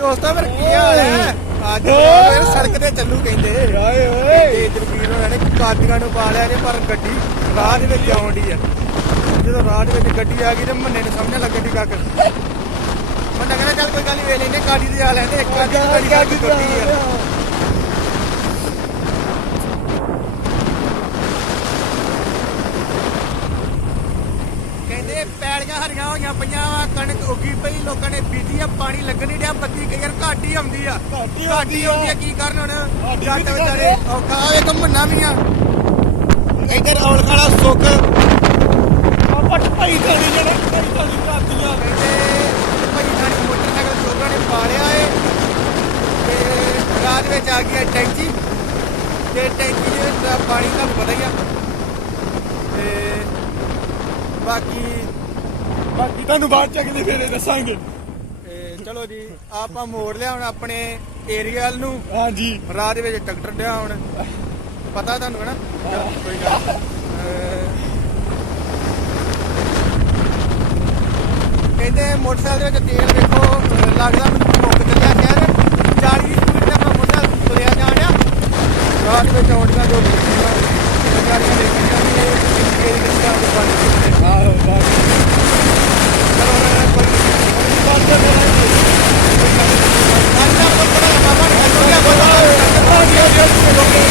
ਦੋਸਤੋ ਫਿਰ ਕੀ ਹਾਲ ਹੈ? ਅੱਜ ਫਿਰ ਸੜਕ ਤੇ ਚੱਲੂ ਕਹਿੰਦੇ। ਆਏ ਓਏ। ਤੇ ਜਰਵੀਰ ਹੋਣਾ ਨੇ ਕਾਦੀਆਂ ਨੂੰ ਪਾ ਲਿਆ ਨੇ ਪਰ ਗੱਡੀ ਰਾਹ ਦੇ ਵਿੱਚ ਆਉਂਦੀ ਆ। ਜਦੋਂ ਰਾਹ ਦੇ ਵਿੱਚ ਗੱਡੀ ਆ ਗਈ ਤੇ ਮੰਨੇ ਨੂੰ ਸਮਝ ਲੱਗ ਗੱਡੀ ਕੱਕ ਮੰਨਾ ਕਹਿੰਦਾ ਚੱਲ ਕੋਈ ਗੱਲ ਨਹੀਂ ਵੇ ਲੈਨੇ ਕਾਦੀ ਦੀ ਆ ਲੈਂਦੇ ਇੱਕ ਦੀ ਗੱਡੀ ਗੱਡੀ ਆ ਕਹਿੰਦੇ ਪੈਲੀਆਂ ਹਰੀਆਂ ਹੋਈਆਂ ਵਾ ਕਣਕ ਉੱਗੀ ਪਈ ਲੋਕਾਂ ਨੇ ਬੀਜੀ ਆ ਪਾਣੀ ਲੱਗਣ ਨਹੀਂ ਡਿਆ ਬੱਤੀ ਕਈ ਵਾਰ ਘੱਟ ਹੀ ਆਉਂਦੀ ਆ। ਘੱਟ ਹੀ ਆਉਂਦੀ ਆ। ਕੀ ਕਰਨ ਹੁਣ? ਜੱਟ ਤਾਂ ਵਿਚਾਰੇ ਔਖਾ ਹੋਵੇ ਕੰਮਣਾ ਵੀ ਆ ਇੱਧਰ ਔਲ ਖਾਲਾ ਸੁੱਕ ਆਪਾਂ ਭਾਈ ਖਾਣੀ ਜਿਹੜਾ ਭਾਈ ਖਾਣੀ ਕਰਦੀਆਂ ਭਾਈ ਜਾਨੀ ਮੋਟਰਸਾਈਕਲ ਚੋਰਾਂ ਨੇ ਪਾਲਿਆ ਏ। ਤੇ ਰਾਤ ਵਿੱਚ ਆ ਗਈ ਆ ਟੈਂਕੀ। ਤੇ ਟੈਂਕੀ ਦੇ ਪਾਣੀ ਤੁਹਾਨੂੰ ਪਤਾ ਹੀ ਆ। ਤੇ ਬਾਕੀ ਬਾਕੀ ਤੁਹਾਨੂੰ ਬਾਅਦ ਚ ਅਗਲੇ ਫੇਰੇ ਦੱਸਾਂਗੇ। ਤੇ ਚਲੋ ਜੀ ਆਪਾਂ ਮੋੜ ਲਿਆ ਹੁਣ ਆਪਣੇ ਏਰੀਆ ਵੱਲ ਨੂੰ। ਹਾਂਜੀ। ਰਾਹ ਦੇ ਵਿੱਚ ਟਰੈਕਟਰ ਡਿਆ ਹੁਣ। ਪਤਾ ਤੁਹਾਨੂੰ ਹੈ ਨਾ? ਚਲੋ, ਕੋਈ ਗੱਲ। ਅਹ ਕਹਿੰਦੇ ਮੋਟਰਸਾਈਕਲ ਦੇ ਵਿੱਚ ਤੇਲ ਵੇਖੋ ਅਹ ਲੱਗਦਾ ਮੈਨੂੰ ਮੁੱਕ ਚੱਲਿਆ ਸ਼ਹਿਰ 40 ਦੀ ਸਪੀਡ ਤੇ ਆਪਣਾ ਮੋਟਰਸਾਈਕਲ ਤੁਰਿਆ ਜਾਣ ਡਿਆ ਰਾਹ ਦੇ ਵਿੱਚ ਆਉਂਦੀਆਂ ਜੋ ਗੱਡੀਆਂ ਵਿਚਾਰੀਆਂ ਦੇਖੀਆਂ ਵੀ ਇਹ ਤੇਲ ਕਿੱਦਾਂ ਦੇ ਬਣ ਗਏ ਆਹੋ ਬਾਕੀ ਚਲੋ ਹੁਣ ਕੋਈ ਬਾਤ ਕਰਾਂਗੇ ਅੱਜ ਦਾ ਕੋਈ ਬੜਾ ਲੰਬਾ ਬਣ ਹੋ ਗਿਆ ਬੋਲੋ ਹੋ ਗਿਆ ਜੋ ਲੋਕੀ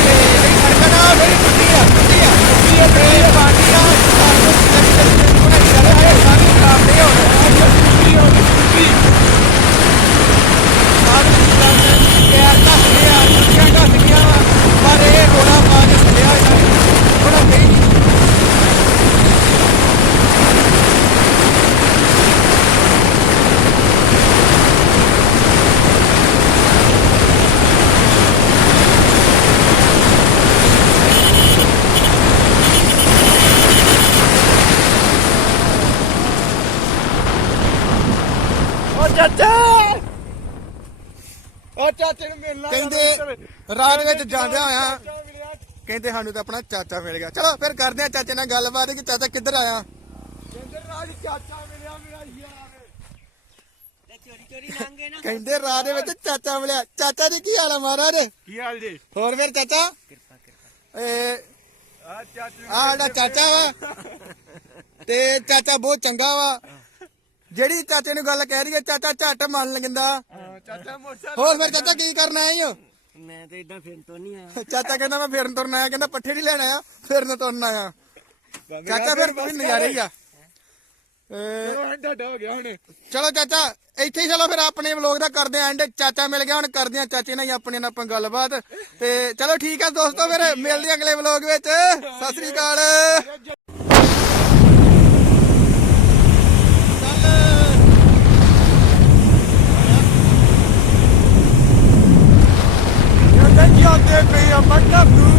ਸੜਕਾਂ ਦਾ ਬੜੀ ਟੁੱਟੀ ਆ ਟੁੱਟੀ ਆ ਟੁੱਟੀ ਆ ਤੇ ਪਾਣੀ ਦਾ ਸਾਨੂੰ ਕਿੰਨੀ ਕਿੰਨੀ ਬਣਾ ਕੇ ਚੱਲ ਰਿਹਾ ਸਾਰੀ ਖਰਾਬ ਨਹੀਂ ਹੋ ਰਿਹਾ ਟੁੱਟੀ ਹੋ ਗਈ ਟੁੱਟੀ ਸਾਰੀ ਚੀਜ਼ਾਂ ਪਿਆਰ ਦਾ ਗਿਆ ਟੁੱਟੀਆਂ ਦਾ ਗਿਆ ਪਰ ਇਹ ਰੋੜਾ ਪਾ ਕੇ ਛੱਡਿਆ ਸਾਰੀ ਥੋੜਾ ਨਹੀਂ ਓ ਚਾਚਾ ਓ ਚਾਚੇ ਨੂੰ ਮਿਲਣਾ ਕਹਿੰਦੇ ਰਾਤ ਵਿੱਚ ਜਾਂਦਿਆਂ ਹੋਇਆ। ਕਹਿੰਦੇ ਸਾਨੂੰ ਤਾਂ ਆਪਣਾ ਚਾਚਾ ਮਿਲ ਗਿਆ। ਚਲੋ ਫਿਰ ਕਰਦੇ ਆ ਚਾਚੇ ਨਾਲ ਗੱਲਬਾਤ ਕਿ ਚਾਚਾ ਕਿੱਧਰ ਆਇਆ? ਕਹਿੰਦੇ ਰਾਜ ਚਾਚਾ ਮਿਲਿਆ ਮੇਰਾ ਯਾਰ ਚੋਰੀ ਚੋਰੀ ਲੰਘੇ ਨਾ। ਕਹਿੰਦੇ ਰਾਹ ਦੇ ਵਿੱਚ ਚਾਚਾ ਮਿਲਿਆ। ਚਾਚਾ ਜੀ ਕੀ ਹਾਲ ਆ ਮਹਾਰਾਜ? ਕੀ ਹਾਲ ਜੀ? ਹੋਰ ਫਿਰ ਚਾਚਾ? ਕਿਰਪਾ ਕਿਰਪਾ। ਇਹ ਆ ਚਾਚੇ ਆ ਜਿਹੜਾ ਚਾਚਾ ਵਾ। ਤੇ ਚਾਚਾ ਬਹੁਤ ਚੰਗਾ ਵਾ। ਜਿਹੜੀ ਚਾਚੇ ਨੂੰ ਗੱਲ ਕਹਿ ਰਹੀ ਹੈ ਚਾਚਾ ਝੱਟ ਮੰਨ ਲੈਂਦਾ। ਚਾਚਾ ਮੋਟਰਸਾਈਕਲ ਹੋਰ ਫਿਰ ਚਾਚਾ ਕੀ ਕਰਨ ਆਏ ਹੋ? ਮੈਂ ਤੇ ਇਦਾਂ ਫਿਰ ਤੋਂ ਨਹੀਂ ਆਇਆ। ਚਾਚਾ ਕਹਿੰਦਾ ਮੈਂ ਫਿਰਨ ਤੁਰਨ ਆਇਆ ਕਹਿੰਦਾ ਪੱਠੇ ਨਹੀਂ ਲੈਣ ਆਇਆ ਫਿਰਨ ਤੁਰਨ ਆਇਆ। ਚਾਚਾ ਫਿਰ ਵੀ ਨਜ਼ਾਰੇ ਹੀ ਆ। ਇਹ ਚਲੋ ਤੁਹਾਡਾ ਹੋ ਗਿਆ ਹੁਣ। ਚਲੋ ਚਾਚਾ ਇੱਥੇ ਹੀ ਚਲੋ ਫਿਰ ਆਪਣੇ ਵਲੋਗ ਦਾ ਕਰਦੇ ਆਂ ਐਂਡ ਚਾਚਾ ਮਿਲ ਗਿਆ ਹੁਣ ਕਰਦੇ ਆਂ ਚਾਚੇ ਨਾਲ ਹੀ ਆਪਣੇ ਨਾਲ ਆਪਾਂ ਗੱਲਬਾਤ। ਤੇ ਚਲੋ ਠੀਕ ਆ ਦੋਸਤੋ ਫਿਰ ਮਿਲਦੇ ਆਂ ਅਗਲੇ ਵਲੋਗ ਵਿੱਚ। ਸਤਿ ਸ੍ਰੀ ਅਕਾਲ ਕਹਿੰਦੇ ਜਾਂਦੇ ਪਈ ਆ ਮਟਕ ਨੂੰ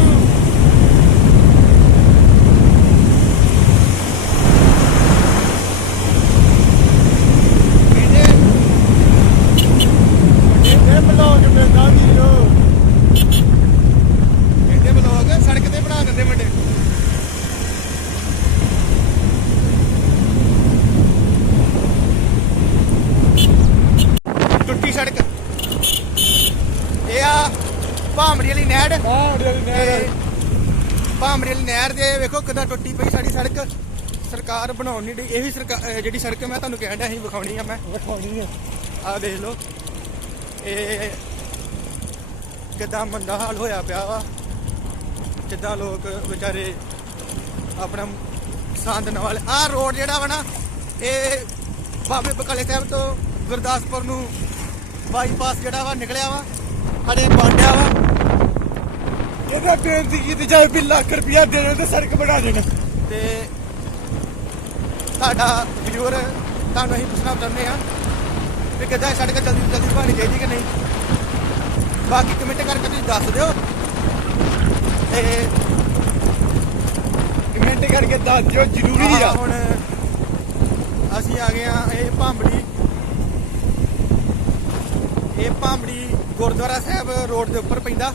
ਇਹ ਬਲੌਗ ਮੇ ਗਾਂਧੀ ਰੋ ਕਹਿੰਦੇ ਵਲੋਗ ਸੜਕ ਤੇ ਬਣਾ ਦਿੰਦੇ ਵੱਡੇ ਟੁੱਟੀ ਸੜਕ ਇਹ ਆ ਵਾਲੀ ਤੇ ਭਾਮੜੀ ਵਾਲੀ ਨਹਿਰ ਦੇ ਵੇਖੋ ਕਿਦਾਂ ਟੁੱਟੀ ਪਈ ਸਾਡੀ ਸੜਕ। ਸਰਕਾਰ ਬਣਾਉਣ ਨਹੀਂ ਇਹ ਵੀ ਸਰਕਾਰ ਜਿਹੜੀ ਸੜਕ ਮੈਂ ਤੁਹਾਨੂੰ ਕਹਿਣ ਡਿਆ ਸੀ ਵਿਖਾਉਣੀ ਆ ਮੈਂ। ਵਿਖਾਉਣੀ ਹੈ ਆ ਦੇਖ ਲਓ। ਇਹ ਕਿਦਾਂ ਮੰਦਾ ਹਾਲ ਹੋਇਆ ਪਿਆ ਵਾ। ਕਿਦਾਂ ਲੋਕ ਵਿਚਾਰੇ ਆਪਣਾ ਸੰਦ ਨਾਲ ਆ ਰੋਡ ਜਿਹੜਾ ਵਾ ਨਾ ਇਹ ਬਾਬੇ ਬਕਾਲੇ ਸਾਹਿਬ ਤੋਂ ਗੁਰਦਾਸਪੁਰ ਨੂੰ ਬਾਈਪਾਸ ਜਿਹੜਾ ਵਾ ਨਿਕਲਿਆ ਵਾ। ਹਲੇ ਬਾਂਡਿਆ ਵਾ। ਇਹਦਾ ਬੇਨਤੀ ਕੀਤੀ ਜਾਏ ਵੀ ਲੱਖ ਰੁਪਇਆ ਦੇ ਦੇ ਤੇ ਸੜਕ ਬਣਾ ਦੇਣ। ਤੇ ਸਾਡਾ ਵਿਊਅਰ ਤੁਹਾਨੂੰ ਅਸੀਂ ਪੁੱਛਣਾ ਚਾਹੁੰਦੇ ਆ ਕਿ ਕਿੱਦਾਂ ਸੜਕ ਜਲਦੀ ਜਲਦੀ ਬਣਨੀ ਚਾਹੀਦੀ ਕਿ ਨਹੀਂ? ਬਾਕੀ ਕਮੈਂਟ ਕਰਕੇ ਤੁਸੀਂ ਦੱਸ ਦਿਓ। ਤੇ ਕਮੈਂਟ ਕਰਕੇ ਦੱਸ ਦਿਓ ਜ਼ਰੂਰੀ ਆ। ਹੁਣ ਅਸੀਂ ਆ ਗਏ ਆ ਇਹ ਭਾਂਬੜੀ। ਇਹ ਭਾਂਬੜੀ ਗੁਰਦੁਆਰਾ ਸਾਹਿਬ ਰੋਡ ਦੇ ਉੱਪਰ ਪੈਂਦਾ।